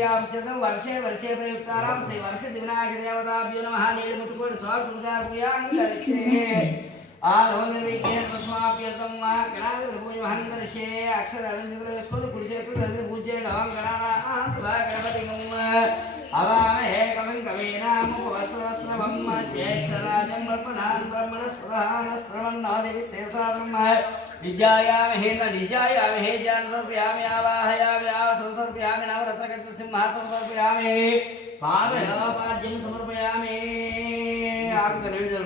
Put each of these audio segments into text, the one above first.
श्रियामचन्द्रं वर्षे वर्षे प्रयुक्तानां श्री वर्षदिविनायकदेवताभ्यो नमः नीलमुट्टुकोटि स्वाक्षुपचारपूजां आरोन्नविज्ञान तस्माप्यर्थं गणाधिपतिपूजमहं करिष्ये अक्षरअलङ्कृतवेस्कोटि कुडिशेतु पूज्ये नवं गणानां गणपतिं अवामहे कविं कवीनामुपवस्त्रवस्त्रवं ज्येष्ठराजं वर्षणान् ब्रह्मणस्पदानश्रवन्नादिविशेषादं निजायामहे न निजायामहे ज्ञान समर्पयामि आवाहयामि समर्पयामि नवरत्नकटिसिंहासनं समर्पयामि पादयोपाद्यं समर्पयामि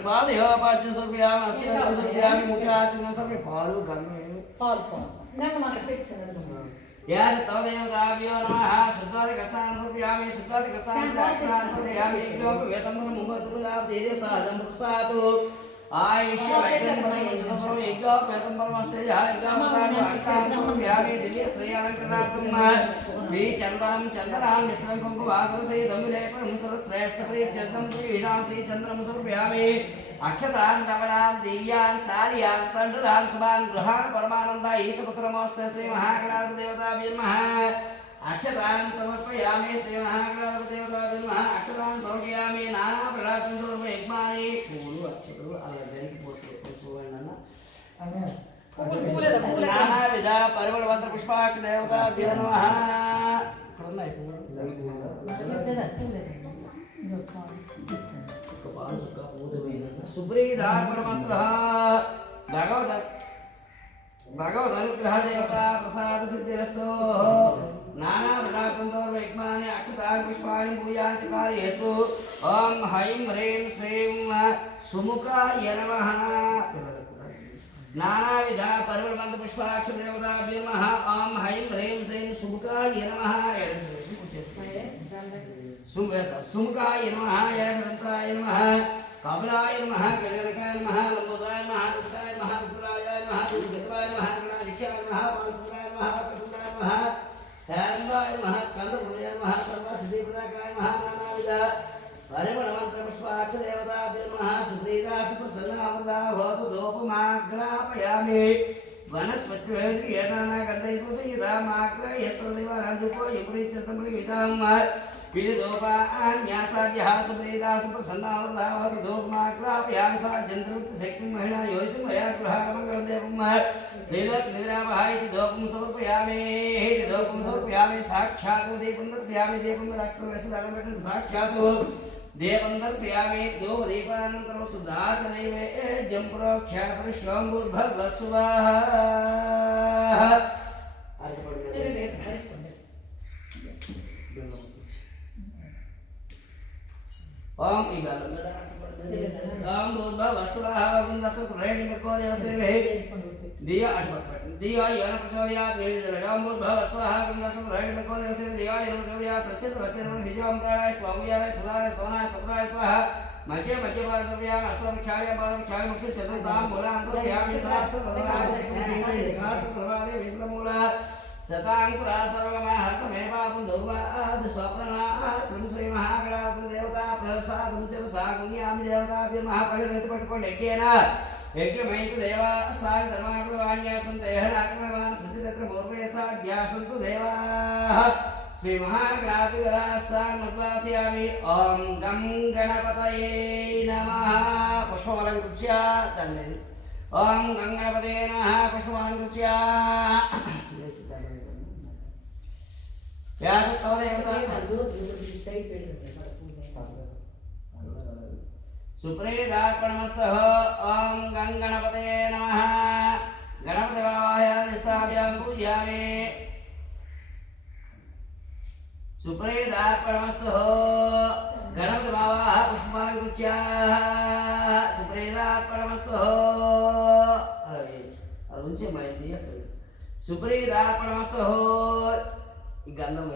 पादयोपाद्यं समर्पयामि समर्पयामि मुख्याचरणं समर्पयामि पालु गंगा याद तवदेवताभ्यो नमः शुद्धादिकस्नानं समर्पयामि शुद्धादिकस्नानं समर्पयामि वेदं मुखदुर्गादेवसादं प्रसादो आयुष्य वैद्यं परमं यज्ञो वेदं परमस्तेजः यज्ञमतानि दिव्य श्री अलंकरणार्थं श्री चंदनं चंदनां मिश्रं कुंकुमाग्रसहितं विलेपनं सर्वश्रेष्ठ प्रीत्यर्थं श्रीविधां श्री चंद्रं समर्पयामि अक्षतान् नवनान् दिव्यान् सार्यान् स्तण्डुलान् शुभान् गृहान् परमानन्दा ईशपुत्रमोऽस्ते श्री महागणाधिपतिदेवताभ्यो नमः अक्षतान् समर्पयामि श्री महागणाधिपतिदेवताभ्यो नमः अक्षतान् समर्पयामि नाना प्रकारचन्दोर्वयज्ञानि पूर्व अक्षतु अलगैक पोस्ट नाना विध परिमलवन्त पुष्पाक्ष देवताभ्यो नमः सुप्रीदा परमस्त्रः भगवदनुग्रह देवता प्रसाद सिद्धिरस्तो नाना प्रकारचन्दोर्वयज्ञानि अक्षतानि पुष्पाणि पूजां च कारयतु ओम हैं ह्रीं श्रीं सुमुखाय नमः नानाविध परिमलवन्त पुष्पाक्ष देवताभ्यो नमः ओम हैं ह्रीं श्रीं सुमुखाय नमः सुमुखाय नमः एकदन्ताय नमः कमलाय नमः गणेशकाय नमः लंबोदराय नमः दुष्टाय नमः रुद्राय नमः दुर्गाय नमः गणाधिक्याय नमः पांचुराय नमः कटुकाय नमः हेरंगाय नमः स्कंदपुराय नमः सर्वसिद्धिप्रदायकाय नमः नानाविध परिमलमन्त्र पुष्पाक्ष देवताभ्यो नमः सुप्रीता सुप्रसन्नामृता भवतु धूपमाग्रापयामि वनस्पतिवेद्रियेणाना गन्धैस्वसंहितामाग्रह्यस्वदेवानान्दुपो यपुरीचर्तमृगवितां विदिदोपान्यासाद्यः सुप्रीता सुप्रसन्नामृता भवतु धूपमाग्रापयामि सा जन्त्रशक्तिं महिला योजितुं मया गृहामङ्गलदेवं लीलक्निद्रावहायति धूपं समर्पयामि साक्षात् दीपं दर्शयामि दीपं राक्षसवेषधारणं साक्षात् देवं दर्शयामि धूपदीपानन्तरं शुद्धाचनैवेद्यं प्रोक्ष्य परिश्वम्भुर्भवस्वः ओम ओम भूर्भुवस्वः वृन्दस्वरेणिको देवसेवे दिया अठपट दिया यन प्रचोदयात् ओम भूर्भुवस्वः वृन्दस्वरेणिको देवसेवे दिया यन प्रचोदयात् सच्चिद्भक्तिर्मन सिजोम प्राणाय स्वामियाय सुधाय सोनाय सत्राय स्वाहा मध्य मध्य पार्श्वयाम अस्वक्षाय पादक्षाय मुक्ष चतुर्धाम मूलां सर्वयामि शास्त्र प्रभावे विकास प्रभावे विश्वमूला शतांकुरा सर्वमहतमेवापुं दुर्वाद स्वप्नना श्री श्री महागणाधिपति देवता प्रसादं च सागुण्यामि देवताभ्यो महापरिणतिपटकोण्डेकेन यज्ञमयितु देवा साय धर्मार्थवाण्यासं देहनाक्रमवान् सचिदत्र पूर्वे साध्यासन्तु देवाः श्री महागणाधिपतिदास्तान् उद्वासयामि ॐ गं गणपतये नमः पुष्पमलङ्कृत्य दण्डे ॐ गं गणपतये नमः पुष्पमलङ्कृत्य याद सुप्रीदार्पणमस्तः ओम गं गणपतये नमः गणपति वाहयामि स्थापयामि पूजयामि सुप्रीदार्पणमस्तः गणपति वाह पुष्पालङ्कृत्य सुप्रीदार्पणमस्तः अरुंचे माहिती सुप्रीदार्पणमस्तः गंधम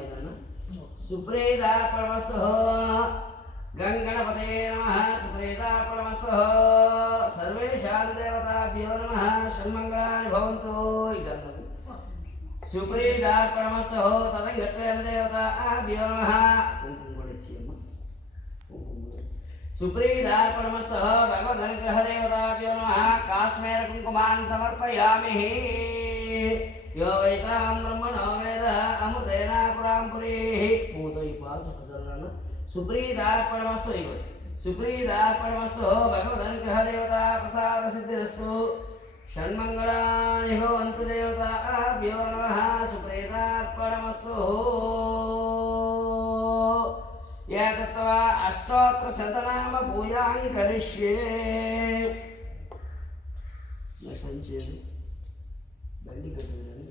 सुप्रीदार्पणमस्तः गं गणपतये नमः सुप्रीदार्पणमस्तः सर्वेषां देवताभ्यो नमः षण्मङ्गलानि भवन्तु गन्धं सुप्रीदार्पणमस्तः तदङ्गत्वेन देवताभ्यो नमः सुप्रीदार्पणमस्तः भगवदनुग्रहदेवताभ्यो नमः काश्मीर कुङ्कुमान् समर्पयामि यो वैतां ब्रह्मणो वेद अमृतेना पुरां पुरीः पूतो ఈ పాలు చల్లన सुप्रीदार्पणमस्तु इव सुप्रीदार्पणमस्तु भगवदनुग्रहदेवता प्रसाद सिद्धिरस्तु षण्मङ्गलानि भवन्तु देवताभ्यो नमः सुप्रीदार्पणमस्तु एतत्वा अष्टोत्तर शतनाम पूजां करिष्ये संचेति दण्डी कट्टुदनि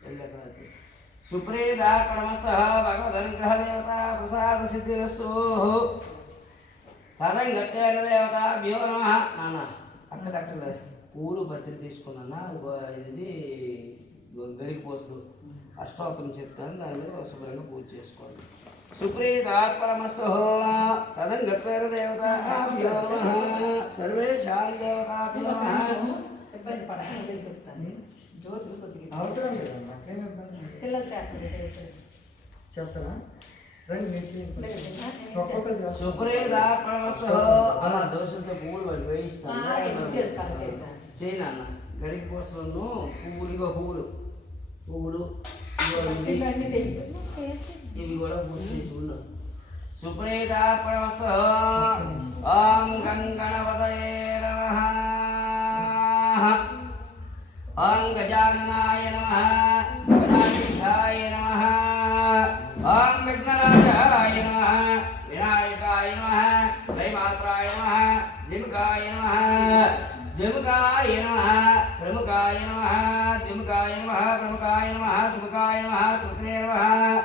चल्लकाति सुप्रीदार्पणमस्तु भगवदनुग्रहदेवता प्रसाद सिद्धिरस्तु तदङ्गत्वेन देवताभ्यो नमः नाना అక్కడ పూలు పత్రి తీసుకున్నా ఇది గరిపోసు అష్టోత్తరం చెప్తాను దాని మీద శుభ్రంగా పూజ చేసుకోండి సుప్రీదార్పణమస్తు తదంగత్వేన దేవతాభ్యో నమః సర్వేషాం దేవతాభ్యో నమః అవసరం లేదమ్మా చేస్తారా సుప్రీదార్పణమస్తు అలా దోషంతో పువ్వులు పడి వేయిస్తాను చేయనా గరిపోసలను పువ్వులుగా పువ్వులు ఇవి కూడా పూజ చేసుకున్నాం సుప్రీదార్పణమస్తు ఓం గంగణపతయే నమః ఓం గజాననాయ నమః గణాధీశాయ నమః ఓం విఘ్నరాజాయ నమః వినాయకాయ నమః శ్రీమాత్రాయ నమః దిముఖాయ నమః ద్విముఖాయ నమః ప్రముఖాయ నమః ద్విముఖాయ నమః ప్రముఖాయ నమః సుముఖాయ నమః కృష్ణే నమః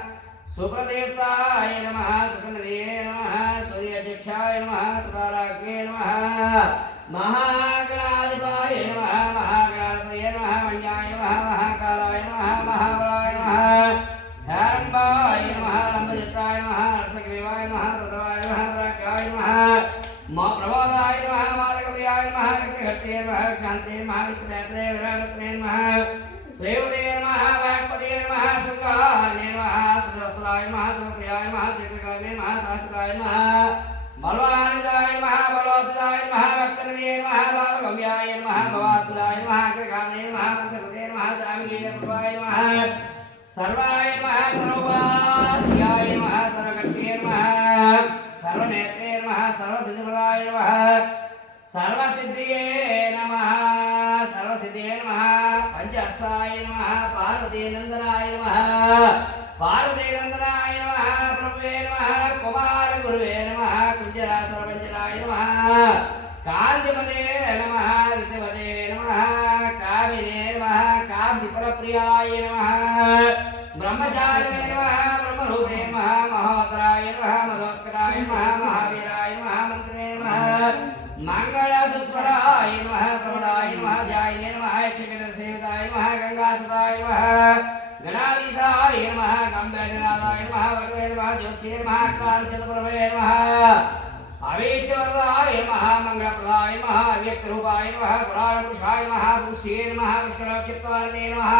సుప్రదీప్తాయ నమః సుఖనదియే నమః సూర్యచక్షాయ నమః సుతారాగ్నే నమః మహాగణాధిపాయ నమః మహాగణాధిపతయే నమః మణ్యాయ నమః మహాకాలాయ నమః మహాబలాయ నమః హారంబాయ నమః లంబజిత్తాయ నమః నరసగ్రీవాయ నమః ప్రదవాయ నమః ప్రాజ్ఞాయ నమః మా ప్రమోదాయ నమః మాదకప్రియాయ నమః రక్తఘట్టే నమః కాంతే నమః విశ్వనేత్రే విరాడత్నే నమః శ్రీవదే నమః వాక్పదే నమః శృంగారనే నమః సహస్రాయ నమః సమప్రియాయ నమః శీఘ్రకామే నమః శాశ్వతాయ నమః బలవానిదాయ నమః బలోత్తాయ నమః భక్తనిదే నమః భావగమ్యాయ నమః భవాతులాయ నమః అగ్రగామినే నమః మంత్రకృతే నమః స్వామిగీతకృపాయ నమః सर्वाय नमः सर्वोपास्याय नमः सर्वगत्ये नमः सर्वनेत्रे नमः सर्वसिद्धिप्रदाय नमः सर्वसिद्धिये नमः सर्वसिद्धिये नमः पंचहस्ताय नमः पार्वतीनन्दनाय नमः पार्वतीनन्दनाय नमः प्रभवे नमः कुमारगुरुवे नमः कुञ्जरासुरपञ्जराय नमः कान्तिपदे नमः ऋतुपदे नमः कामिने नमः कान्तिपरप्रियाय नमः ब्रह्मचारिणे नमः ब्रह्मरूपिणे नमः महोदराय नमः मदोत्कटाय नमः महावीराय नमः मन्त्रिणे नमः मंगलसुस्वराय नमः प्रमदाय नमः जायिने नमः यक्षगणसेविताय नमः गंगासुताय नमः गणाधीशाय नमः गम्भीरनादाय नमः भगवे नमः ज्योतिषे नमः क्रांतिप्रभवे नमः अवेश्वरदाय नमः मंगलप्रदाय नमः अव्यक्तरूपाय नमः पुराणपुरुषाय नमः पुष्ये नमः पुष्कराक्षत्वारणे नमः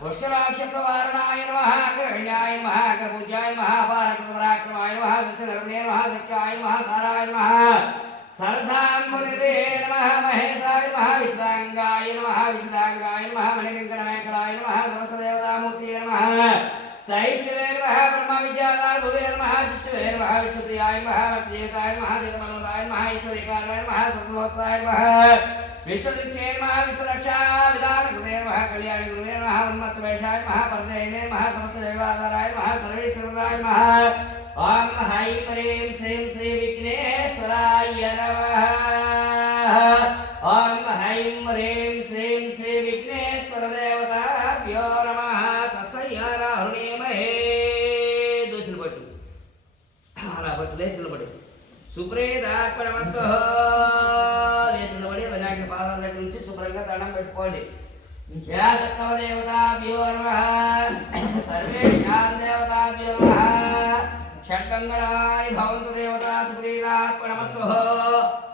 पुष्कराक्षत्वारणाय नमः अग्रगण्याय नमः अग्रपूज्याय नमः पारकृतपराक्रमाय नमः सत्यधर्मणे नमः सत्याय नमः साराय नमः सरसाम्बुनिधे नमः महेशाय नमः विशदांगाय नमः मणिकङ्कणमेकलाय नमः समस्तदेवतामूर्तये नमः सहिष्णुवे नमः ब्रह्मविद्याधारभुवे नमः जिष्णुवे नमः विश्वप्रियाय नमः भक्तिजीविताय नमः चित्तमनोदाय नमः ईश्वरीकाराय नमः सर्वोत्ताय नमः विश्वदृक्षे नमः विश्वरक्षाविधानकृते नमः कल्याणगुरुवे नमः उन्मत्तवेषाय नमः परजयिने नमः समस्तदेवताधाराय नमः सर्वेश्वराय नमः ओम हाई ह्रीं श्रीं श्री विघ्नेश्वराय नमः ओम हाई ह्रीं श्रीं श्री विघ्नेश्वर देवताभ्यो नमः तस्याराहुणीमहे दोषులు పట్టు అలా పట్టు లేచిన పట్టు సుప్రీదార్పణమస్తు లేచిన పడి వినాయక పాదాల దగ్గర నుంచి శుభ్రంగా దండం పెట్టుకోండి యా దేవతాభ్యో నమః సర్వేషాం దేవతాభ్యో నమః षड्मङ्गलानि भवन्तु देवता सुप्रीदार्पणमस्तु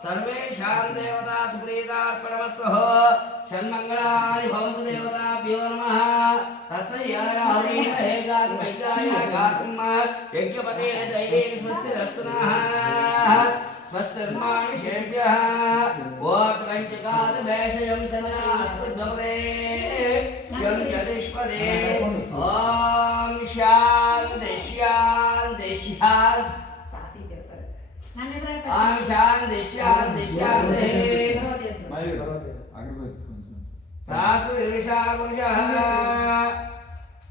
सर्वेषां देवता सुप्रीदार्पणमस्तु षड्मङ्गलानि भवन्तु देवताभ्यो नमः तस्य हरिमहे गातुमैकाय गातुम् यज्ञपते दैवे स्वस्तिरस्तु नः स्वस्तिर्मानुषेभ्यः ओत्पञ्चकालभेषजं शमनास्तु भवते शं चतुष्पदे ओम शांति शांति शांति ओम शांति शांति शांति सहस्रशीर्षा पुरुषः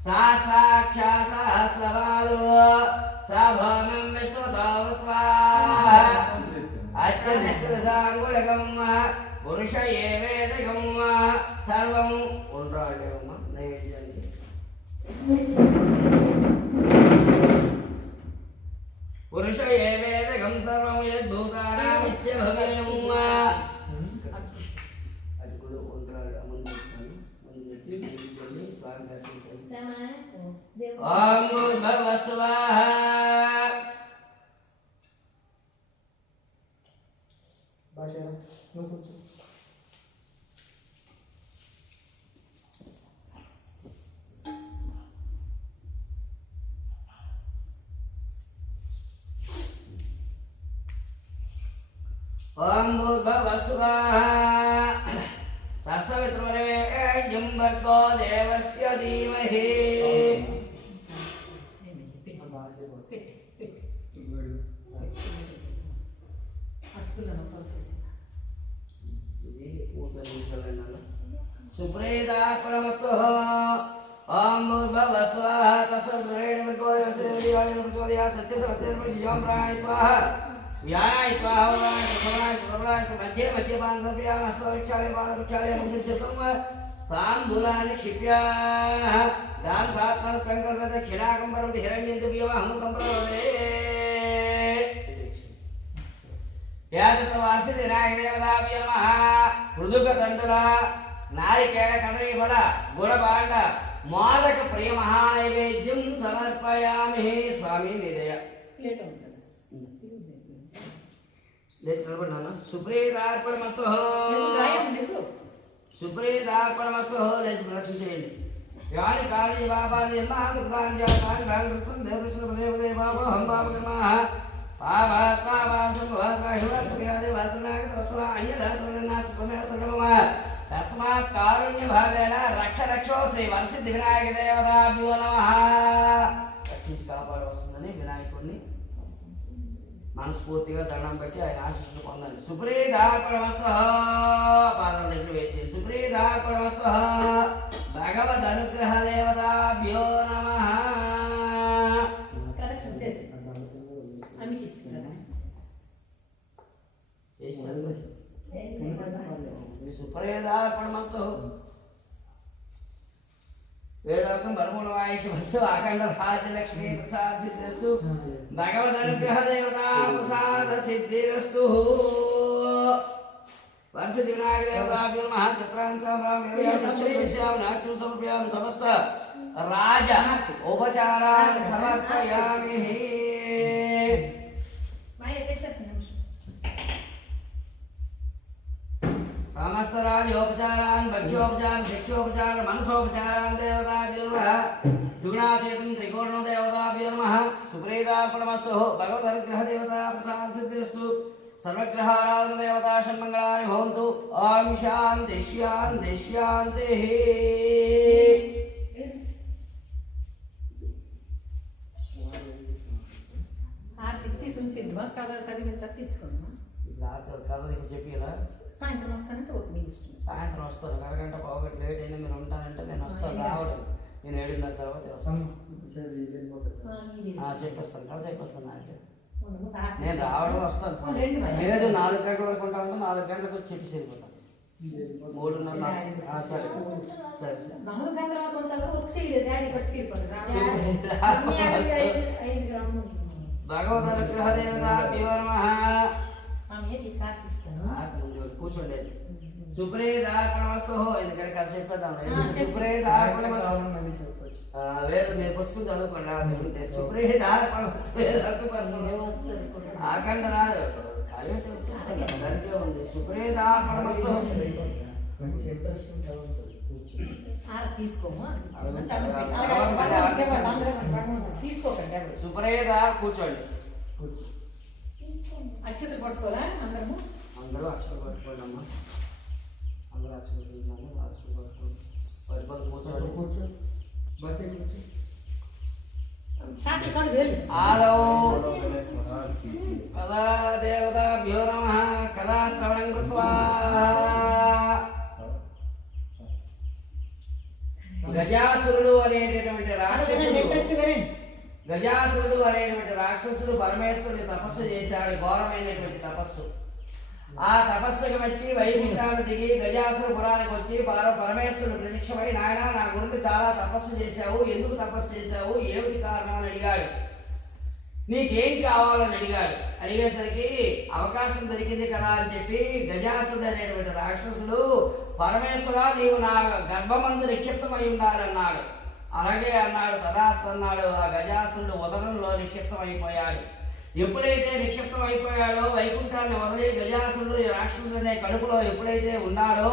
सहस्राक्षा सहस्रपादो स भौमं विश्वतो भूत्वा अच्युतसाङ्गुणकं पुरुष एवेदकं सर्वं उण्ड्राडेवम् नैवेद्यानि पुरुष एवेदकं सर्वं यद्भूतानामिच्छ भव्यम् ओम भूर्भुवः स्वाहा बाशेरा नो कुछ ओम भूर्भुवः स्वाहा तत्सवितुर्वरेण्यं भर्गो देवस्य धीमहि सुप्रेदार्पणमस्तु ओम भूर्भुवः स्वाहा तत्सवितुर्वरेण्यं भर्गो देवस्य धीमहि प्रचोदयात् सच्चिदानन्दं प्राणाय स्वाहा व्यानाय स्वाहा वानाय स्वाहाय स्वाहाय मध्ये मध्ये पांसप्रियां स्वविचारे पादविचारे मुञ्चतुम ताम्बूलानि क्षिप्य दान सात्मन संकल्प दक्षिणाकं पर्वति हिरण्यं दिव्यमहं संप्रवदे यादत वासित विनायक देवताभ्यो नमः मृदुक तंडुल नारिकेळ कदळी फल गुडभाण्ड मोदक प्रिय महानैवेद्यं समर्पयामि स्वामी निदय लेट्स निलबडना सुप्रीदार्पणमस्तु सुप्रीदार्पणमस्तु लेट्स प्रदक्षिण చేయండి यानि कानि पापानि महाकृतानि जातानि दानकृतं देवकृष्णपदे बाबा हम बाबकर्मः तस्मात् कारुण्य भावेन रक्ष रक्षो श्री वरसिद्धि विनायक देवताभ्यो नमः रक्षिంచి కాపాడవస్తుందని వినాయకుడిని మనస్ఫూర్తిగా దండం పెట్టి ఆయన ఆశీస్సులు పొందండి సుప్రీదార్పణమస్తు పాదం దగ్గర వేసి సుప్రీదార్పణమస్తు భగవద్ అనుగ్రహ దేవతాభ్యో నమః सुप्रेदार्पणमस्तु वेदार्थं परमोणवायिषवस्तु अखंड भाग्यलक्ष्मी प्रसाद सिद्धिरस्तु भगवदनुग्रह देवता प्रसाद सिद्धिरस्तु वरसिद्धि विनायक देवताभ्यो नमः चत्रां नाट्यं समर्पयामि समस्त राज उपचारान् समर्पयामि समस्त राजोपचारान् भक्ष्योपचारान् शिक्षोपचारान् मनसोपचारान् देवताभ्यो नमः जुगुणातीतं त्रिकोणो देवताभ्यो नमः सुप्रीदार्पणमस्तु भगवदनुग्रह देवता प्रसाद सिद्धिरस्तु सर्वग्रह आराधन देवता षण्मङ्गलानि भवन्तु ओम शान्ति शान्ति शान्तिः आरती सुंचिद्वा कलर कदिमे तत्तिंచుకోను కలర్ చెప్పిరా సాయంత్రం వస్తానంటే ఓకే మీ ఇష్టం సాయంత్రం వస్తాను అరగంట పావుగంట లేట్ అయినా మీరు ఉంటానంటే నేను వస్తాను రావడం నేను 7:30 తర్వాత వస్తాను చెప్పేస్తాను కదా చెప్పేస్తాను నాకు నేను రావడం వస్తాను లేదు 4 గంటల వరకు ఉంటాను 4 గంటలకు వచ్చి చెప్పేసి వెళ్ళిపోతాను 3:30 సరే సరే సరే 4 గంటల వరకు ఉంటాను ఒకసారి డాడీ పట్టుకెళ్ళిపోతారు భగవద్ అనుగ్రహ దేవతాభ్యో నమః కూర్చోండి సుప్రీదార్పణమస్తు ఎందుకంటే కలిసి చెప్పేద్దాం సుప్రీదార్పణమస్తు వేద మీరు పుస్తకం చదువుకోండి ఉంటే సుప్రీదార్పణమస్తు ఆకండ రాదు దానికే ఉంది సుప్రీదార్పణమస్తు సుప్రీదార్ కూర్చోండి అక్షతలు పట్టుకోరా అందరూ అక్షతలు పట్టుకోండి అమ్మా అందరూ అక్షతలు తీసాము అక్షతలు పట్టుకోండి కూర్చో కూర్చో బస్ కూర్చో తాత ఇక్కడ వెళ్ళు. ఆదౌ కదా దేవతాభ్యో నమః కదా శ్రవణం కృత్వా గజాసురుడు అనేటటువంటి రాక్షసుడు పరమేశ్వరుని తపస్సు చేశాడు, ఘోరమైనటువంటి తపస్సు. ఆ తపస్సుకి వచ్చి వైకుంఠాన్ని దిగి గజాసురపురానికి వచ్చి పరమేశ్వరుడు ప్రత్యక్షమై నాయన నా గురించి చాలా తపస్సు చేశావు, ఎందుకు తపస్సు చేశావు, ఏమిటి కారణం అని అడిగాడు. నీకేం కావాలని అడిగాడు. అడిగేసరికి అవకాశం దొరికింది కదా అని చెప్పి గజాసురుడు అనేటువంటి రాక్షసుడు పరమేశ్వర నీవు నా గర్భమందు నిక్షిప్తమై ఉండాలన్నాడు. అలాగే అన్నాడు, తదాస్తు అన్నాడు. ఆ గజాసురుడు ఉదరంలో నిక్షిప్తమైపోయాడు. ఎప్పుడైతే నిక్షిప్తం అయిపోయాడో వైకుంఠాన్ని వదిలి గజాసురుడు రాక్షసుడు అనే కడుపులో ఎప్పుడైతే ఉన్నాడో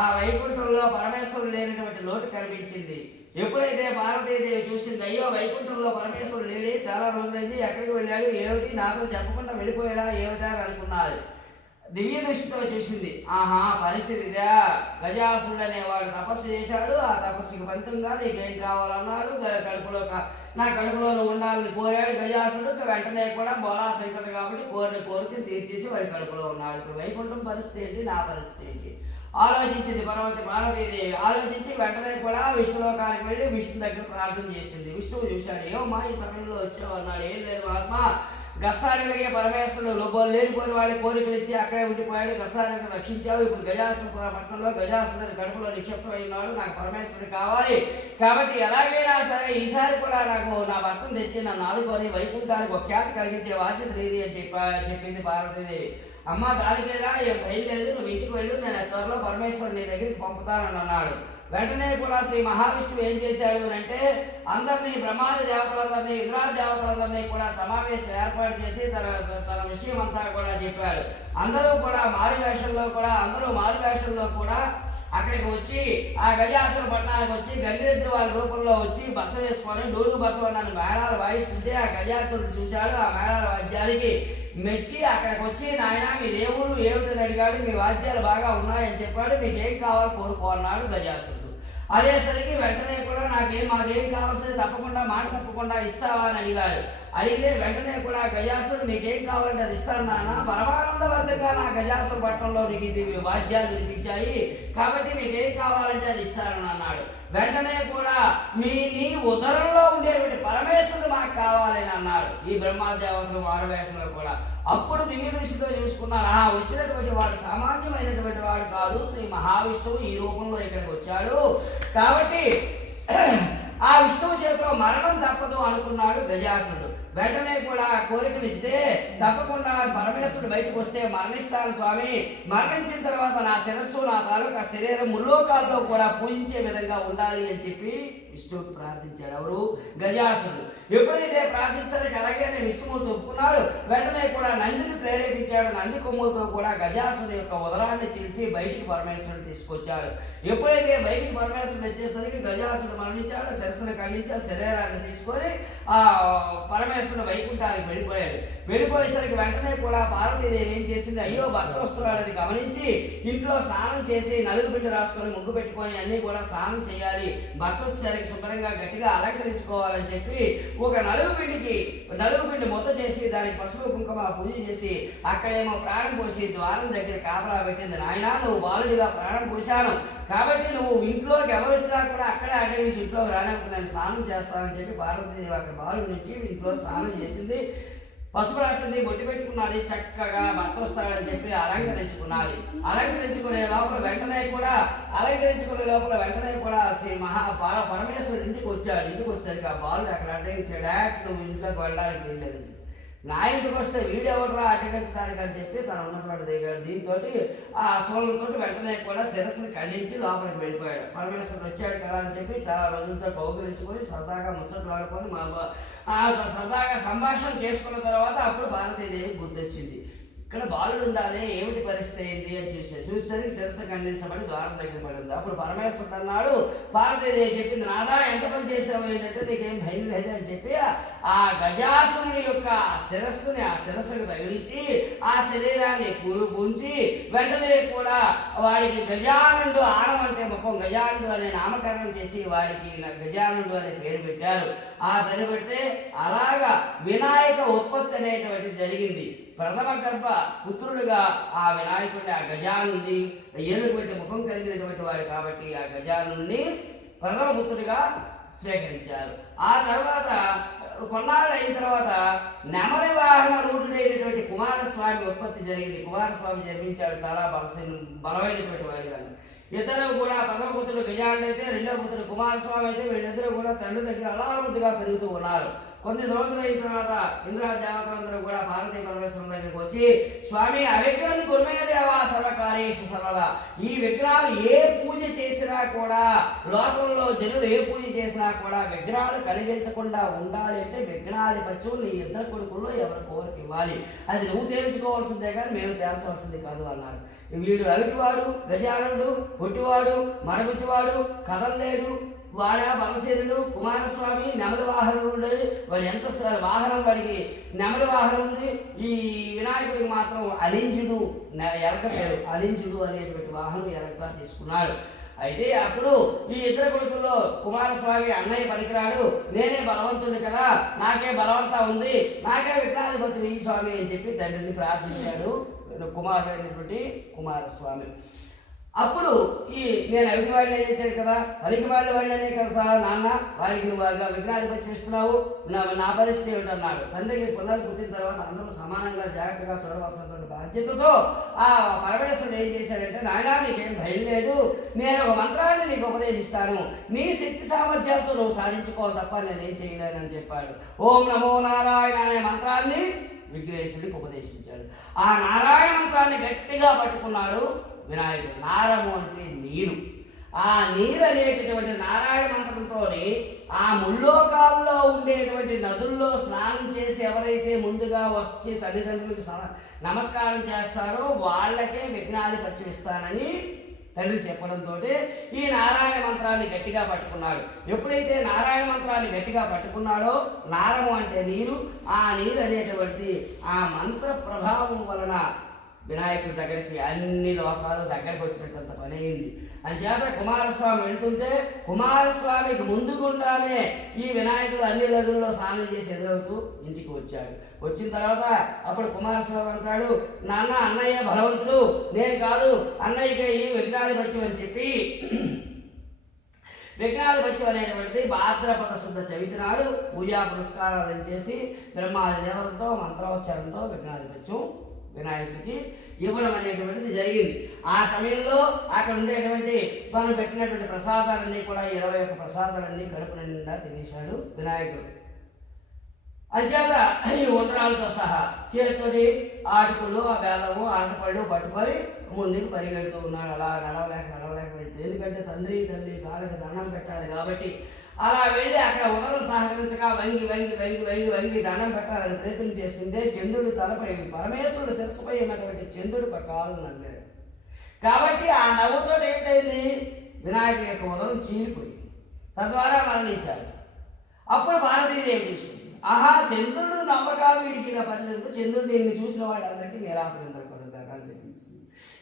ఆ వైకుంఠంలో పరమేశ్వరుడు లేనటువంటి లోటు కనిపించింది. ఎప్పుడైతే పార్వతీదేవి చూసింది, అయ్యో వైకుంఠంలో పరమేశ్వరుడు లేడి, చాలా రోజులైంది, ఎక్కడికి వెళ్ళాడు, ఏమిటి నాతో చెప్పకుండా వెళ్ళిపోయాడా ఏమిటా అని అనుకున్నది. దివ్య దృష్టితో చూసింది, ఆహా పరిస్థితి ఇదే, గజాసురుడు అనేవాడు తపస్సు చేశాడు, ఆ తపస్సుకి ఫలితంగా నీకేం కావాలన్నాడు, నా కడుపులో ఉండాలని కోరాడు గజాసురుడు. వెంటనే కూడా బోలా సైతం కాబట్టి కోరిన కోరికను తీర్చేసి వారి కడుపులో ఉన్నాడు. ఇప్పుడు వైకుంఠం పరిస్థితి ఏంటి, నా పరిస్థితి ఏంటి ఆలోచించింది పార్వతీదేవి. ఆలోచించి వెంటనే కూడా విష్ణులోకానికి వెళ్ళి విష్ణు దగ్గర ప్రార్థన చేసింది. విష్ణువు చూశాడు, ఏమమ్మా ఈ సమయంలో వచ్చావు అన్నాడు. ఏం లేదు మహాత్మ, గత్సారిలకే పరమేశ్వరుడు లేనిపోని వాడి కోరికలు ఇచ్చి అక్కడే ఉండిపోయాడు, గత్సారిని రక్షించావు. ఇప్పుడు గజాసుర పట్టణంలో గజాసురుని కడుపులో నిక్షిప్తమైనాడు, నాకు పరమేశ్వరుడు కావాలి, కాబట్టి ఎలాగైనా సరే ఈసారి కూడా నాకు నా భర్తను తెచ్చి నన్ను ఆదుకొని వైకుంఠానికి ఒక ఖ్యాతి కలిగించే బాధ్యత నీది అని చెప్పింది పార్వతీదేవి. అమ్మ దానికైనా భయం లేదు, నువ్వు ఇంటికి వెళ్ళు, నేను త్వరలో పరమేశ్వరుడు నీ దగ్గరికి పంపుతానని అన్నాడు. వెంటనే కూడా శ్రీ మహావిష్ణువు ఏం చేశాడు అని అంటే అందరినీ బ్రహ్మాది దేవతలందరినీ ఇంద్రాది దేవతలందరినీ కూడా సమావేశం ఏర్పాటు చేసి తన విషయం అంతా కూడా చెప్పాడు. అందరూ మారు వేషంలో కూడా అక్కడికి వచ్చి ఆ గజాసుర పట్టణానికి వచ్చి గంగిరెద్దు వాళ్ళ రూపంలో వచ్చి బస వేసుకొని డూడు బసవనని మేళాలు వాయిస్తుంటే ఆ గజాసురుడు చూశాడు. ఆ మేళాల వాద్యానికి మెచ్చి అక్కడికి వచ్చి నాయన మీ దేవుళ్ళు ఏమిటని అడిగాడు. మీ వాద్యాలు బాగా ఉన్నాయని చెప్పాడు. మీకు ఏం కావాలో కోరుకో అన్నాడు గజాసురుడు. అదేసరికి వెంటనే కూడా మాకేం కావాల్సింది తప్పకుండా మాట తప్పకుండా ఇస్తావా అని అడిగాడు. అడిగితే వెంటనే కూడా గజాసురుడు మీకేం కావాలంటే అది ఇస్తాను నాన్న, పరమానందవర్ధంగా నా గజాసుర పట్టణంలో నీకు ఇది వాద్యాలు వినిపించాయి, కాబట్టి మీకేం కావాలంటే అది ఇస్తానని అన్నాడు. వెంటనే కూడా నీ ఉదరంలో ఉండేటువంటి పరమేశ్వరుడు మాకు కావాలని అన్నాడు. ఈ బ్రహ్మదేవతలు మారువేషంలో కూడా అప్పుడు దివ్య దృష్టితో చూసుకున్నాను, వచ్చినటువంటి వాడు సామాన్యమైనటువంటి వాడు కాదు, శ్రీ మహావిష్ణువు ఈ రూపంలో ఇక్కడికి వచ్చాడు, కాబట్టి ఆ విష్ణువు చేతిలో మరణం తప్పదు అనుకున్నాడు గజాసురుడు. వెంటనే కూడా కోరికనిస్తే తప్పకుండా పరమేశ్వరుడు బయటకు వస్తే మరణిస్తాను స్వామి, మరణించిన తర్వాత నా శిరస్సు నా తాలూకా శరీరం ముల్లోకాల్లో కూడా పూజించే విధంగా ఉండాలి అని చెప్పి విష్ణువుకి ప్రార్థించాడు. ఎవరు? గజాసురుడు. ఎప్పుడైతే ప్రార్థించడానికి అలాగే విష్ణుమూర్తి ఒప్పుకున్నాడు. వెంటనే కూడా నందిని ప్రేరేపించాడు. నంది కొమ్ములతో కూడా గజాసురుడు యొక్క ఉదరాన్ని చీల్చి బయటికి పరమేశ్వరుడు తీసుకొచ్చాడు. ఎప్పుడైతే బయటికి పరమేశ్వరుడు వచ్చేసరికి గజాసురుడు మరణించాడు, శిరస్సును ఖండించాడు, శరీరాన్ని తీసుకొని ఆ పరమేశ్వరుడు వైకుంఠానికి వెళ్ళిపోయాడు. వెళ్ళిపోయేసరికి వెంటనే కూడా పార్వతీదేవి ఏం చేసింది, అయ్యో భర్త వస్తున్నాడని గమనించి ఇంట్లో స్నానం చేసి నలుగు పిండి రాసుకొని ముగ్గు పెట్టుకొని అన్నీ కూడా స్నానం చేయాలి, భర్త వచ్చేసరికి శుభ్రంగా గట్టిగా అలంకరించుకోవాలని చెప్పి ఒక నలుగు పిండి ముద్ద చేసి దానికి పసుపు కుంకుమ పూజ చేసి అక్కడేమో ప్రాణం పోసి ద్వారం దగ్గర కాపలా పెట్టింది. నాయనా నువ్వు బాలుడిగా ప్రాణం పోశాను, కాబట్టి నువ్వు ఇంట్లోకి ఎవరు వచ్చినా కూడా అక్కడే అడ్డగించి ఇంట్లోకి రానప్పుడు నేను స్నానం చేస్తానని చెప్పి పార్వతీదేవి అక్కడ బాలుడి నుంచి ఇంట్లో స్నానం చేసింది, పసుపు రాసింది, బొట్టు పెట్టుకున్నది, చక్కగా భర్త వస్తాడని చెప్పి అలంకరించుకునే లోపల వెంటనే కూడా శ్రీ పరమేశ్వరుడు ఇంటికి వచ్చాడు. ఇంటికి వచ్చేసరికి ఆ బాలుడు అక్కడ అడ్డగించాడు. నువ్వు ఇంట్లోకి వెళ్ళడానికి వెళ్ళలేదు, నా ఇంటికి వస్తే వీడెవడరా అడ్డగించడానికి అని చెప్పి తను ఉన్నటువంటి దగ్గర దీంతో ఆ సోలంతో వెంటనే కూడా శిరస్సును ఖండించి లోపలికి వెళ్ళిపోయాడు. పరమేశ్వరుడు వచ్చాడు కదా అని చెప్పి చాలా రోజులతో కౌగిలించుకొని సరదాగా ముచ్చట్లు ఆడుకొని సరదాగా సంభాషణ చేసుకున్న తర్వాత అప్పుడు భారతీదేవి గుర్తొచ్చింది, ఇక్కడ బాలుడు ఉండాలి, ఏమిటి పరిస్థితి అయింది అని చూసేసరికి శిరస్సు ఖండించబడి ద్వారం దగ్గర పడింది. అప్పుడు పరమేశ్వరుడు అన్నాడు, పార్వతీదేవి చెప్పింది, నాదా ఎంత పని చేసావు ఏంటంటే నీకేం భయం లేదు అని చెప్పి ఆ గజాసురుని యొక్క శిరస్సుని ఆ శిరస్సుకు తగిలించి ఆ శరీరాన్ని పూంచి వెంటనే కూడా వాడికి గజానుడు ఆనం అంటే ముఖం గజానుడు అనే నామకరణం చేసి వాడికి గజానుడు అనే పేరు పెట్టారు. ఆ పేరు పెడితే అలాగా వినాయక ఉత్పత్తి అనేటువంటిది జరిగింది. ప్రథమ గర్భ పుత్రుడుగా ఆ వినాయకుడిని ఆ గజానుడిని ఏనుగువంటి ముఖం కలిగినటువంటి వాడు కాబట్టి ఆ గజానుడిని ప్రథమ పుత్రుడిగా స్వీకరించారు. ఆ తర్వాత కొన్నాళ్ళు అయిన తర్వాత నెమలి వాహన రూఢుడైనటువంటి కుమారస్వామి ఉత్పత్తి జరిగింది. కుమారస్వామి జన్మించాడు. చాలా బలమైనటువంటి వాడిగా. ఇద్దరు కూడా ప్రథమ పుత్రుడు గజానుడు అయితే రెండవ పుత్రుడు కుమారస్వామి అయితే వీళ్ళిద్దరూ కూడా తండ్రి దగ్గర అలారముద్దుగా పెరుగుతూ ఉన్నారు. కొన్ని సంవత్సరాలు అయిన తర్వాత ఇంద్ర దేవతలందరూ కూడా పార్వతీ పరమేశ్వరం దగ్గరికి వచ్చి, స్వామి అవిగ్రహం కుర్మేదేవా సర్వకార్యేషు సర్వదా, ఈ విగ్రహాలు ఏ పూజ చేసినా కూడా లోకంలో జనులు ఏ పూజ చేసినా కూడా విగ్రహాలు కలిగించకుండా ఉండాలి అంటే విగ్రహాధిపత్యం నీ ఇద్దరు కొడుకుల్లో ఎవరి కోరిక ఇవ్వాలి, అది నువ్వు తేల్చుకోవాల్సిందే కానీ మేము తేల్చవలసింది కాదు అన్నారు. వీడు అవిటివాడు, గజానుడు, పొట్టివాడు, మరగుచ్చివాడు, కదలలేడు, వాడ బలసేనుడు, కుమారస్వామి, నెమలి వాహనుడు. వాడు ఎంత వాహనం వాడికి నెమలి వాహనం ఉంది. ఈ వినాయకుడికి మాత్రం అలింజుడు ఎరక పేరు, అలింజుడు అనేటువంటి వాహనం ఎరకగా తీసుకున్నాడు. అయితే అప్పుడు ఈ ఇద్దరు కొడుకుల్లో కుమారస్వామి అన్నయ్య పనికిరాడు, నేనే బలవంతుడు కదా, నాకే బలవంతా ఉంది, నాకే విఘ్నాధిపతి ఈ స్వామి అని చెప్పి తండ్రిని ప్రార్థించాడు కుమారుడైనటువంటి కుమారస్వామి. అప్పుడు నేను అవిటి వాడిని అనేసాడు కదా, పనికి వాడిని అనే కదా సార్ నాన్న, వాడికి నువ్వు విఘ్నాధిపత్యం ఇస్తున్నావు, నా పరిస్థితి ఏమిటన్నాడు. తండ్రికి పిల్లలు పుట్టిన తర్వాత అందరూ సమానంగా జాగ్రత్తగా చూడవలసినటువంటి బాధ్యతతో ఆ పరమేశ్వరుడు ఏం చేశాడంటే, నాయనా నీకేం భయం లేదు, నేను ఒక మంత్రాన్ని నీకు ఉపదేశిస్తాను, నీ శక్తి సామర్థ్యాలతో నువ్వు సాధించుకోవాలి తప్ప నేనేం చేయలేనని చెప్పాడు. ఓం నమో నారాయణ అనే మంత్రాన్ని విఘ్నేశ్వరుడికి ఉపదేశించాడు. ఆ నారాయణ మంత్రాన్ని గట్టిగా పట్టుకున్నాడు వినాయకుడు. నారము అంటే నీరు. ఆ నీరు అనేటటువంటి నారాయణ మంత్రంతో ఆ ముల్లోకాల్లో ఉండేటువంటి నదుల్లో స్నానం చేసి ఎవరైతే ముందుగా వచ్చి తల్లిదండ్రులకు నమస్కారం చేస్తారో వాళ్ళకే విఘ్నాధిపత్యం ఇస్తానని తండ్రి చెప్పడంతో ఈ నారాయణ మంత్రాన్ని గట్టిగా పట్టుకున్నాడు. ఎప్పుడైతే నారాయణ మంత్రాన్ని గట్టిగా పట్టుకున్నాడో, నారము అంటే నీరు, ఆ నీరు అనేటువంటి ఆ మంత్ర ప్రభావం వలన వినాయకుడి దగ్గరికి అన్ని లోకాలు దగ్గరకు వచ్చినట్టు పని అయింది. అంచేత కుమారస్వామి వెళ్తుంటే కుమారస్వామికి ముందుగుండానే ఈ వినాయకుడు అన్ని నదుల్లో స్నానం చేసి ఎదురవుతూ ఇంటికి వచ్చాడు. వచ్చిన తర్వాత అప్పుడు కుమారస్వామి అంటాడు, నాన్న అన్నయ్య బలవంతుడు, నేను కాదు, అన్నయ్యకే ఈ విఘ్నాధిపత్యం అని చెప్పి విఘ్నాధిపత్యం అనేటువంటిది భాద్రపద శుద్ధ చవితి నాడు పూజా పురస్కారాలను చేసి బ్రహ్మాది దేవతలతో మంత్రోచ్చారంతో విఘ్నాధిపత్యం వినాయకుడికి ఇవ్వడం అనేటువంటిది జరిగింది. ఆ సమయంలో అక్కడ ఉండేటువంటి మనం పెట్టినటువంటి ప్రసాదాలన్నీ కూడా 21 ప్రసాదాలన్నీ కడుపు నిండా తినేశాడు వినాయకుడు. అంచేత ఈ ఉండ్రాలతో సహా చేతితోటి ఆటుకులు, ఆ బెల్లము, ఆటపళ్ళు పట్టుకొని ముందుకు పరిగెడుతూ ఉన్నాడు. అలా నడవలేక వెళ్తే, ఎందుకంటే తండ్రి కాళ్ళకి దండం పెట్టాలి కాబట్టి అలా వెళ్ళి అక్కడ ఉదరం సహకరించక వంగి దండం పెట్టాలని ప్రయత్నం చేస్తుంటే చంద్రుడి తలపై పరమేశ్వరుడు శిరస్సుపై ఉన్నటువంటి చంద్రుడు కాలు నవ్వాడు. కాబట్టి ఆ నవ్వుతో ఏంటైంది, వినాయకుడి యొక్క ఉదరం చీలిపోయింది, తద్వారా మరణించాడు. అప్పుడు పార్వతీదేవి చూసింది, ఆహా చంద్రుడు నమ్మకాలు వీడికి ఇలా పరిచయంతో చంద్రుడు దీన్ని చూసిన వాళ్ళందరికీ నీలాపనిందరు కలుగుతాకని చెప్పించింది.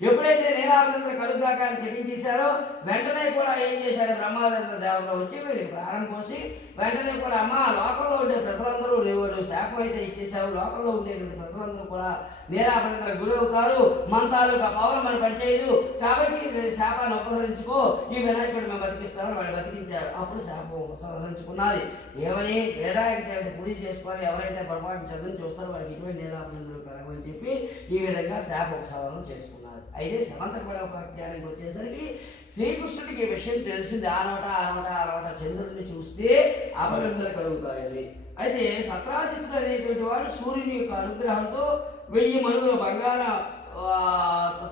ఎప్పుడైతే నీలాపనిందరు కలుగుతాకని చెప్పించేశారో వెంటనే కూడా ఏం చేశాడు, బ్రహ్మానంద దేవతలు వచ్చి వీడికి ప్రాణం పోసి వెంటనే కూడా అమ్మ లోకంలో ఉండే ప్రజలందరూ నువ్వు శాపం అయితే ఇచ్చేసావు, లోకంలో ఉండేటువంటి ప్రజలందరూ కూడా నీలాపనిందరు గురి అవుతారు, మంతాలు పవనం మన పనిచేయదు, కాబట్టి శాపాన్ని ఉపసరించుకో, ఈ వినాయకుడు మేము బతికిస్తామని వాళ్ళు బతికించారు. అప్పుడు శాపం ఉపసరించుకున్నది. ఏమని వేదాయక చవితి పూజ చేసుకొని ఎవరైతే పొరపాటు చదువుని చూస్తారో వారికి ఇటువంటి నీలాపనిందరు కలగని చెప్పి ఈ విధంగా శాప ఉపసవనం చేసుకున్నారు. అయితే సమంతపడానికి వచ్చేసరికి శ్రీకృష్ణుడికి ఈ విషయం తెలిసింది. ఆనవట చంద్రుడిని చూస్తే అపనిందలు కలుగుతాయని. అయితే సత్రాజిత్తుడు అనేటువంటి వాడు సూర్యుని యొక్క అనుగ్రహంతో 1000 మణుల బంగార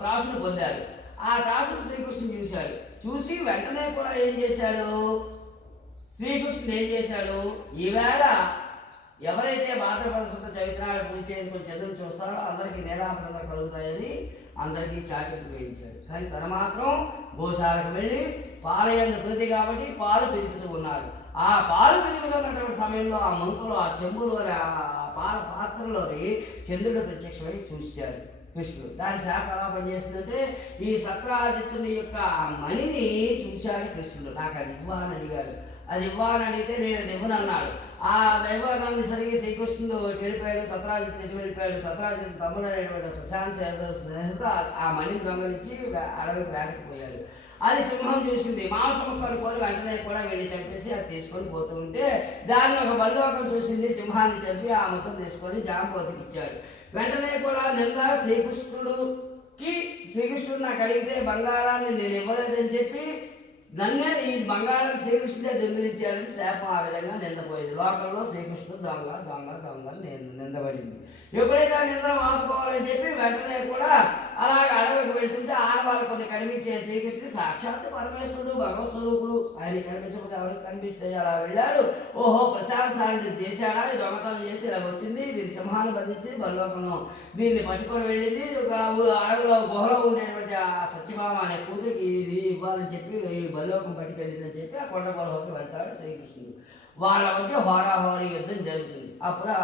త్రాసును పొందాడు. ఆ త్రాసును శ్రీకృష్ణుడు చూశాడు. చూసి వెంటనే కూడా ఏం చేశాడు, శ్రీకృష్ణుడు ఏం చేశాడు, ఈవేళ ఎవరైతే భాద్రపద శుద్ధ చవితి నాడు పూజ చేసుకొని చంద్రుని చూస్తారో అందరికీ నీలాపనిందలు కలుగుతాయని అందరికీ చాటింపు వేయించాడు. కానీ తన మాత్రం గోశాలకు వెళ్ళి పాలయందు ప్రతి కాబట్టి పాలు పెరుగుతూ ఉన్నాడు. ఆ పాలు పెరుగుతున్నటువంటి సమయంలో ఆ మంకులు, ఆ చెంబులు, పాల పాత్రలోని చంద్రుడు ప్రత్యక్షమై చూశాడు కృష్ణుడు. దాని శాఖ ఎలా పనిచేస్తుందంటే ఈ సత్రాజిత్తుని యొక్క ఆ మణిని చూశాడు కృష్ణుడు. నాకు అది ఇవ్వని అడిగాడు. అది ఇవ్వని అడిగితే నేను అది ఇవ్వను అన్నాడు. ఆ దైవాన్ని సరిగి శ్రీకృష్ణుడు వెళ్ళిపోయాడు. సత్రాజిత్తు ఎటు వెళ్ళిపోయాడు. సత్రాజిత్తు తమ్ముడు అనేటువంటి ప్రశాంత్ స్నేహితుడు ఆ మణిని దొంగలించి అడవికి వేటకపోయాడు. అది సింహం చూసింది. మాంసం కనుక్కొని వెంటనే కూడా వెళ్ళి చంపేసి అది తీసుకొని పోతూ ఉంటే దాన్ని ఒక బల్లోకం చూసింది. సింహాన్ని చంపి ఆ మొత్తం తీసుకొని జాంబవతికి ఇచ్చాడు. వెంటనే కూడా నింద శ్రీకృష్ణుడు నాకు అడిగితే బంగారాన్ని నేను ఇవ్వలేదని చెప్పి నన్నే ఈ బంగారాన్ని శ్రీకృష్ణుడే దొంగిలించాడని శాపం ఆ విధంగా నిందపోయింది. లోకంలో శ్రీకృష్ణుడు దొంగ దొంగ దొంగ నిందపడింది. ఎప్పుడైతే ఆ నిందను ఆపుకోవాలని చెప్పి వెంటనే కూడా అలాగ అడవికి వెళ్తుంటే ఆనవాళ్ళు కొన్ని కనిపించే శ్రీకృష్ణుడు సాక్షాత్ పరమేశ్వరుడు భగవత్ స్వరూపుడు. ఆయన కనిపించకపోతే ఎవరికి కనిపిస్తాయి. అలా వెళ్ళాడు. ఓహో ప్రశాంత్ సాంటి చేశాడా, ఈ దొంగతనం చేసి ఇలా వచ్చింది, దీన్ని సింహాన్ని బంధించి బల్లోకంలో దీన్ని పట్టుకొని వెళ్ళింది. ఒక అడవిలో గుహలో ఉండేటువంటి ఆ సత్యభామ అనే కూతురికి ఇది ఇవ్వాలని చెప్పి ఈ బల్లోకం పట్టుకెళ్ళిందని చెప్పి ఆ కొండ పొలలోకి వెళ్తాడు శ్రీకృష్ణుడు. వాళ్ళ మధ్య హోరాహోరీ యుద్ధం జరుగుతుంది. అప్పుడు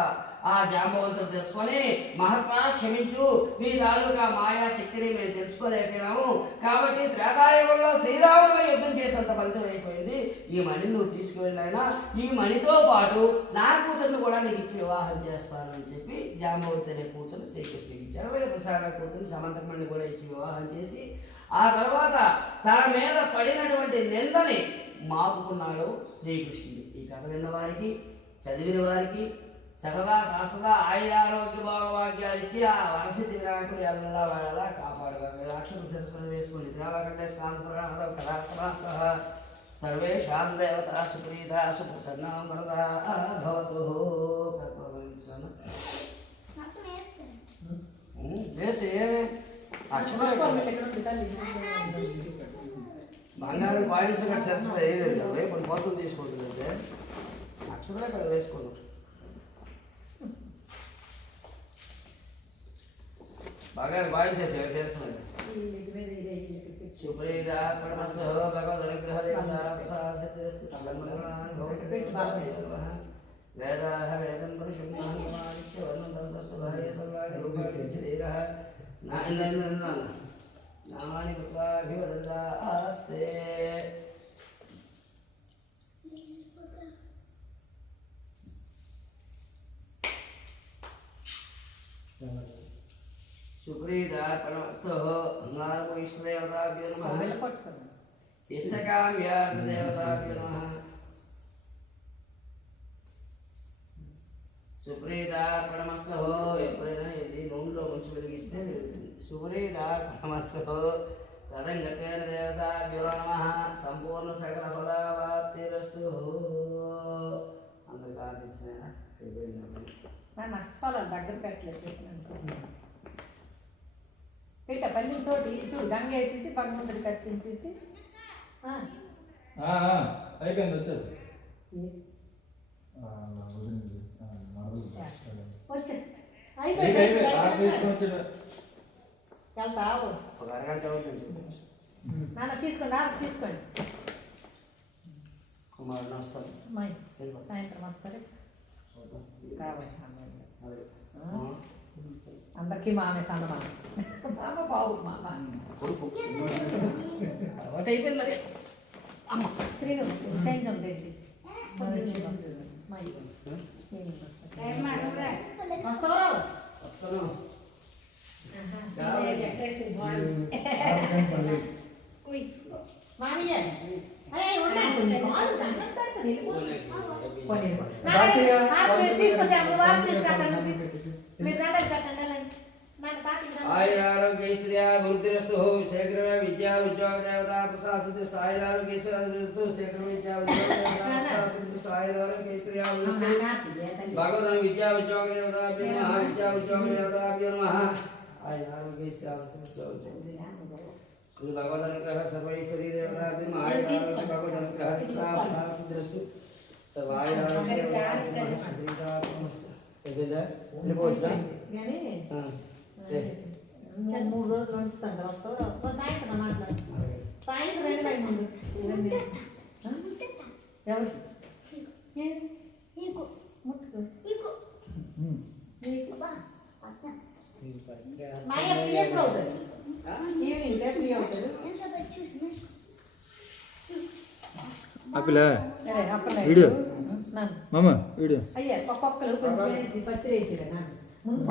ఆ జాంబవంతుడు తెలుసుకొని మహాత్మా క్షమించు, మీ తాలూకా మాయా శక్తిని మేము తెలుసుకోలేకపోయినాము, కాబట్టి త్రేతాయుగంలో శ్రీరాముడిపై యుద్ధం చేసేంత ఫలితం అయిపోయింది. ఈ మణిని నువ్వు తీసుకువెళ్ళైనా ఈ మణితో పాటు నా కూతురుని కూడా నీకు ఇచ్చి వివాహం చేస్తాను అని చెప్పి జాంబవంతి అనే కూతురు శ్రీకృష్ణుడికి ఇచ్చాడు. అలాగే ప్రసాద కూతురు సమంతకమణిని కూడా ఇచ్చి వివాహం చేసి ఆ తర్వాత తన మీద పడినటువంటి నిందని మాపుకున్నాడు శ్రీకృష్ణుడు. ఈ కథ విన్న వారికి, చదివిన వారికి సతదా శాశ్వత ఆయురారోగ్య భాగవాక్యాలు ఇచ్చి ఆ వరసిద్ధి వినాయకుడు ఎలా వాళ్ళలా కాపాడు. అక్షర సరస్వతి వేసుకుని సర్వేషాం దేవతా సుప్రీత సుప్రసన్నం వరదా భవతు. వేసి బంగారం కాయిన్స్ కూడా సరస్వతి వేయలేదు కదా, ఇప్పుడు మొత్తం తీసుకుంటుందంటే అక్షరమే కదా వేసుకున్నాం. బాగా కాయిన్స్ వేసేవి చేస్తున్నాయి. సుప్రీత పరమస్సు భగవద్ అనుగ్రహ వేదాహ వేదం నామాని కృపాభివదతాస్తే. సుప్రీతార్పణమస్తు. అంగారము ఇష్టదేవతాభ్యో నమః. ఇష్టకామ్యార్థదేవతాభ్యో నమః. సుప్రీతార్పణమస్తు. ఎప్పుడైనా ఇది నూనెలో ఉంచి వెలిగిస్తే వెలుగుతుంది. సుప్రీతార్పణమస్తు. తదంగతేన దేవతాభ్యో నమః. సంపూర్ణ సకల ఫలవాప్తిరస్తు. అందరికి ఆర్థించిన నష్టఫలాలు దగ్గర పెట్టలేదు. పెట్ట పన్నీతో చూడు గంగ వేసేసి పగముందరి కత్తించేసి అయిపోయింది వచ్చేది. వెళ్తావు ఒక అరగంట నాన్న తీసుకోండి తీసుకోండి. కుమారుడు వస్తాను సాయంత్రం వస్తారు కాబట్టి అందరికీ మామే సన్నమా మామ బాబు మామ అయిపోయింది మరి. శ్రీను చేంజ్ ఉంది ఆయురారోగ్యశ్రియా శేఖరమే విద్యా ఉద్యోగ దేవత ప్రసాద ఆయురారోగ్యశ్రియూ శేఖర విద్యా ఆయురారోగ్యశ్రియా భగవద్ విద్యా ఉద్యోగ దేవతాభ్యో నమః. విద్యా ఉద్యోగ దేవతాభ్యో నమః. ఆయురారోగ్యశ్రియా భగవద్ అనుగ్రహ సర్వైశ్వరీ దేవతాభ్యో నమః. ఆయురారోగ్య భగవద్ అనుగ్రహ సిద్ధిరస్తు. మూడు రోజులు వండుతాం కదా సాయంత్రం మాట్లాడు. సాయంత్రం రండి ముందు ఎవరు ముట్టుకో మాయ ఫ్రీ ఎప్పుడు అవుతుంది ఈవినింగ్ ఫ్రీ అవుతుంది ఆపిలా సరే అప్పలే వీడియో మామ వీడియో అయ్యా ఒక్కొక్కరు కొంచెం వేసి పత్తి వేసి